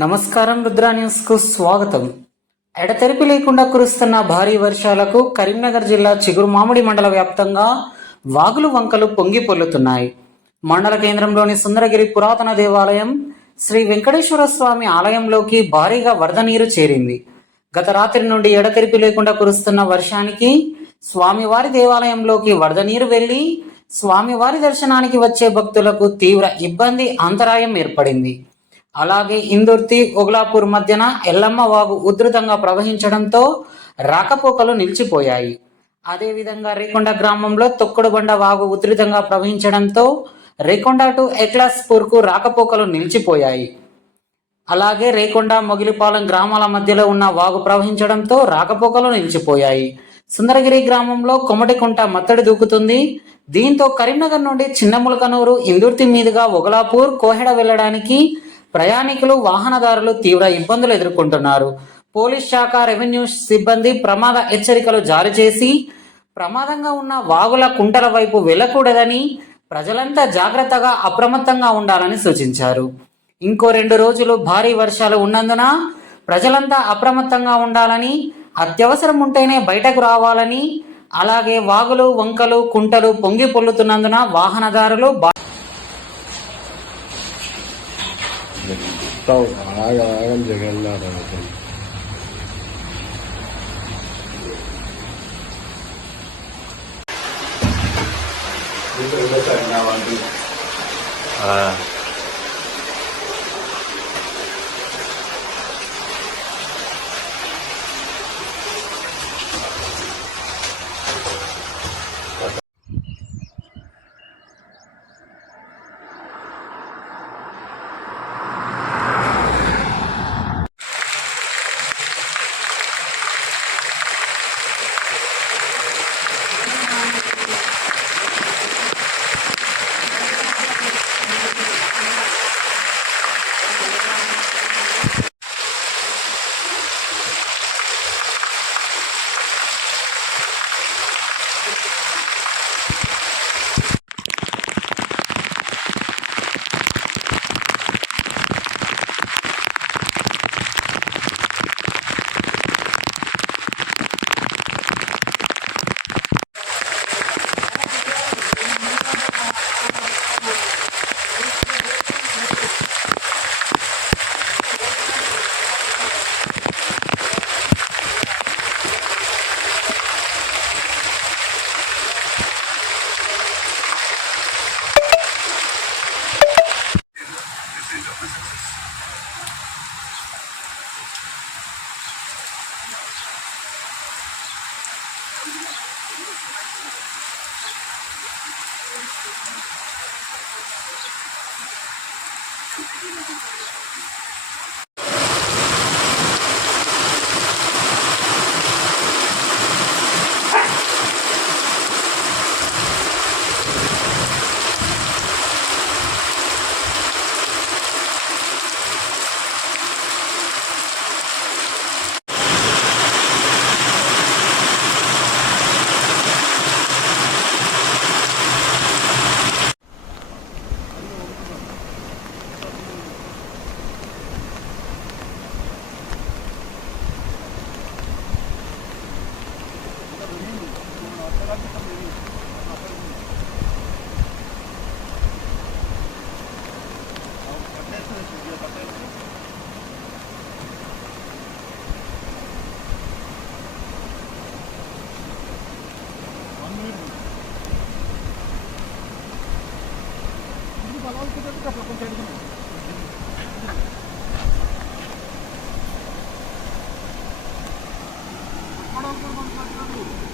నమస్కారం, రుద్రా న్యూస్ కు స్వాగతం. ఎడతెరిపి లేకుండా కురుస్తున్న భారీ వర్షాలకు కరీంనగర్ జిల్లా చిగురుమామిడి మండల వ్యాప్తంగా వాగులు వంకలు పొంగి పొర్లుతున్నాయి. మండల కేంద్రంలోని సుందరగిరి పురాతన దేవాలయం శ్రీ వెంకటేశ్వర స్వామి ఆలయంలోకి భారీగా వరద నీరు చేరింది. గత రాత్రి నుండి ఎడతెరిపి లేకుండా కురుస్తున్న వర్షానికి స్వామివారి దేవాలయంలోకి వరద నీరు వెళ్లి స్వామివారి దర్శనానికి వచ్చే భక్తులకు తీవ్ర ఇబ్బంది, అంతరాయం ఏర్పడింది. అలాగే ఇందుర్తి ఒగ్లాపూర్ మధ్యన ఎల్లమ్మ వాగు ఉధృతంగా ప్రవహించడంతో రాకపోకలు నిలిచిపోయాయి. అదేవిధంగా రేకొండ గ్రామంలో తొక్కుడుబండ వాగు ఉధృతంగా ప్రవహించడంతో రేకొండ టు ఎక్లాస్పూర్ కు రాకపోకలు నిలిచిపోయాయి. అలాగే రేకొండ మొగిలిపాలెం గ్రామాల మధ్యలో ఉన్న వాగు ప్రవహించడంతో రాకపోకలు నిలిచిపోయాయి. సుందరగిరి గ్రామంలో కొమటికుంట మత్తడి దూకుతుంది. దీంతో కరీంనగర్ నుండి చిన్నములకనూరు, ఇందుర్తి మీదుగా ఒగలాపూర్, కోహెడ వెళ్లడానికి ప్రయాణికులు, వాహనదారులు తీవ్ర ఇబ్బందులు ఎదుర్కొంటున్నారు. పోలీస్ శాఖ, రెవెన్యూ సిబ్బంది ప్రమాద హెచ్చరికలు జారీ చేసి ప్రమాదంగా ఉన్న వాగుల, కుంటల వైపు వెళ్లకూడదని, ప్రజలంతా జాగ్రత్తగా, అప్రమత్తంగా ఉండాలని సూచించారు. ఇంకో 2 రోజులు భారీ వర్షాలు ఉన్నందున ప్రజలంతా అప్రమత్తంగా ఉండాలని, అత్యవసరం ఉంటేనే బయటకు రావాలని, అలాగే వాగులు, వంకలు, కుంటలు పొంగి పొర్లుతున్నందున వాహనదారులు ఆగం జగన్నాథ Orang